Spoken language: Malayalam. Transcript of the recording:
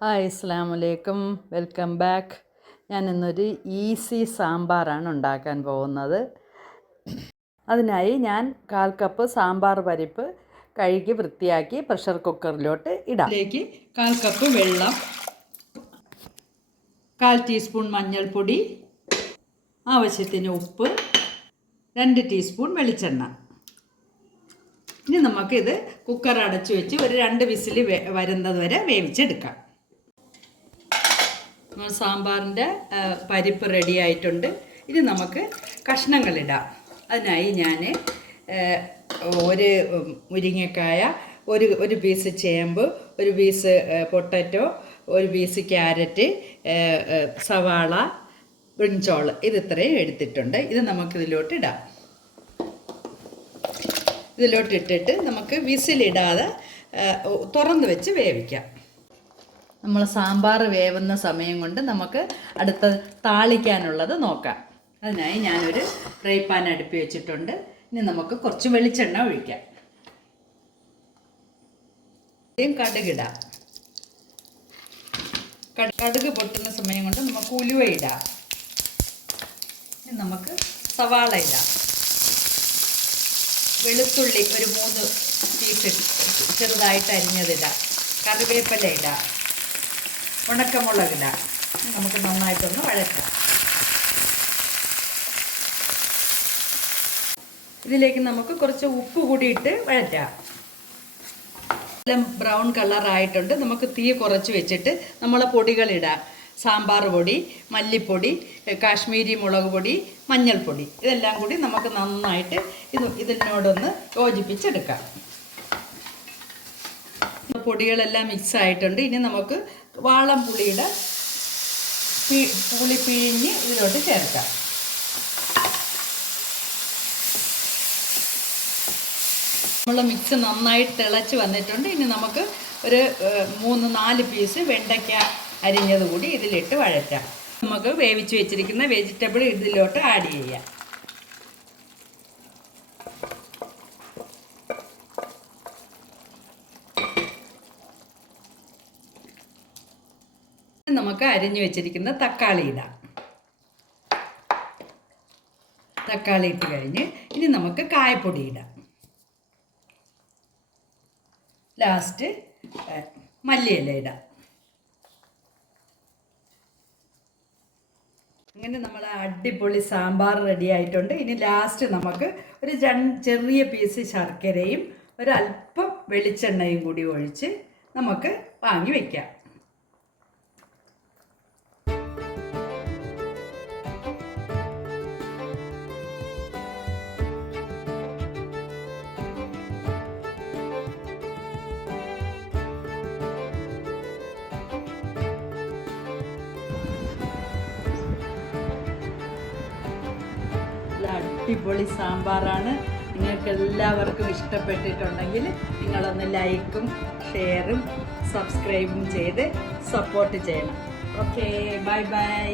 ഹായ് അസ്സലാമലൈക്കും, വെൽക്കം ബാക്ക്. ഞാൻ ഇന്നൊരു ഈസി സാമ്പാറാണ് ഉണ്ടാക്കാൻ പോകുന്നത്. അതിനായി ഞാൻ 1/4 കപ്പ് സാമ്പാർ പരിപ്പ് കഴുകി വൃത്തിയാക്കി പ്രഷർ കുക്കറിലോട്ട് ഇടാം. ഇതിലേക്ക് 1/4 കപ്പ് വെള്ളം, 1/4 ടീസ്പൂൺ മഞ്ഞൾപ്പൊടി, ആവശ്യത്തിന് ഉപ്പ്, 2 ടീസ്പൂൺ വെളിച്ചെണ്ണ. ഇനി നമുക്കിത് കുക്കർ അടച്ചു വെച്ച് ഒരു 2 വിസിൽ വരുന്നത് വരെ വേവിച്ചെടുക്കാം. സാമ്പാറിൻ്റെ പരിപ്പ് റെഡി ആയിട്ടുണ്ട്. ഇനി നമുക്ക് കഷ്ണങ്ങളിടാം. അതിനായി ഞാൻ ഒരു മുരിങ്ങക്കായ, ഒരു പീസ് ചേമ്പ്, ഒരു പീസ് പൊട്ടറ്റോ, ഒരു പീസ് ക്യാരറ്റ്, സവാള, ബ്രിഞ്ചോൾ, ഇത് ഇത്രയും എടുത്തിട്ടുണ്ട്. ഇത് നമുക്കിതിലോട്ട് ഇടാം. ഇതിലോട്ടിട്ടിട്ട് നമുക്ക് വിസിലിടാതെ തുറന്ന് വെച്ച് വേവിക്കാം. നമ്മൾ സാമ്പാർ വേവുന്ന സമയം കൊണ്ട് നമുക്ക് അടുത്ത താളിക്കാനുള്ളത് നോക്കാം. അതിനായി ഞാനൊരു ഫ്രൈ പാൻ അടുപ്പി വെച്ചിട്ടുണ്ട്. ഇനി നമുക്ക് കുറച്ച് വെളിച്ചെണ്ണ ഒഴിക്കാം. കടുകിടാം. കടുക് പൊട്ടുന്ന സമയം കൊണ്ട് നമുക്ക് ഉലുവ ഇടാം. ഇനി നമുക്ക് സവാള ഇടാം. വെളുത്തുള്ളി ഒരു 3 പീസ് ചെറുതായിട്ട് അരിഞ്ഞതിടാം. കറിവേപ്പില ഇടാം. ഉണക്കമുളകിടാം. നമുക്ക് നന്നായിട്ടൊന്ന് വഴറ്റാം. ഇതിലേക്ക് നമുക്ക് കുറച്ച് ഉപ്പ് കൂടി ഇട്ട് വഴറ്റാം. എല്ലാം ബ്രൗൺ കളറായിട്ടുണ്ട്. നമുക്ക് തീ കുറച്ച് വെച്ചിട്ട് നമ്മളെ പൊടികളിടാം. സാമ്പാർ പൊടി, മല്ലിപ്പൊടി, കാശ്മീരി മുളക് പൊടി, മഞ്ഞൾപ്പൊടി, ഇതെല്ലാം കൂടി നമുക്ക് നന്നായിട്ട് ഇതിനോടൊന്ന് യോജിപ്പിച്ചെടുക്കാം. പൊടികളെല്ലാം മിക്സ് ആയിട്ടുണ്ട്. ഇനി നമുക്ക് വാളം പുളി പിഴിഞ്ഞ് ഇതിലോട്ട് ചേർക്കാം. നമ്മളെ മിക്സ് നന്നായിട്ട് തിളച്ച് വന്നിട്ടുണ്ട്. ഇനി നമുക്ക് ഒരു 3-4 പീസ് വെണ്ടയ്ക്ക അരിഞ്ഞത് കൂടി ഇതിലിട്ട് വഴറ്റാം. നമുക്ക് വേവിച്ച് വെച്ചിരിക്കുന്ന വെജിറ്റബിൾ ഇതിലോട്ട് ആഡ് ചെയ്യാം. നമുക്ക് അരിഞ്ഞു വെച്ചിരിക്കുന്ന തക്കാളി ഇടാം. തക്കാളി ഇട്ട് കഴിഞ്ഞ് ഇനി നമുക്ക് കായപ്പൊടി ഇടാം. ലാസ്റ്റ് മല്ലിയില ഇടാം. അങ്ങനെ നമ്മൾ അടിപൊളി സാമ്പാർ റെഡി ആയിട്ടുണ്ട്. ഇനി ലാസ്റ്റ് നമുക്ക് ഒരു ചെറിയ പീസ് ശർക്കരയും ഒരല്പം വെളിച്ചെണ്ണയും കൂടി ഒഴിച്ച് നമുക്ക് വാങ്ങി വയ്ക്കാം. അടിപൊളി സാമ്പാറാണ്. നിങ്ങൾക്ക് എല്ലാവർക്കും ഇഷ്ടപ്പെട്ടിട്ടുണ്ടെങ്കിൽ നിങ്ങളൊന്ന് ലൈക്കും ഷെയറും സബ്സ്ക്രൈബും ചെയ്ത് സപ്പോർട്ട് ചെയ്യണം. Okay, bye bye.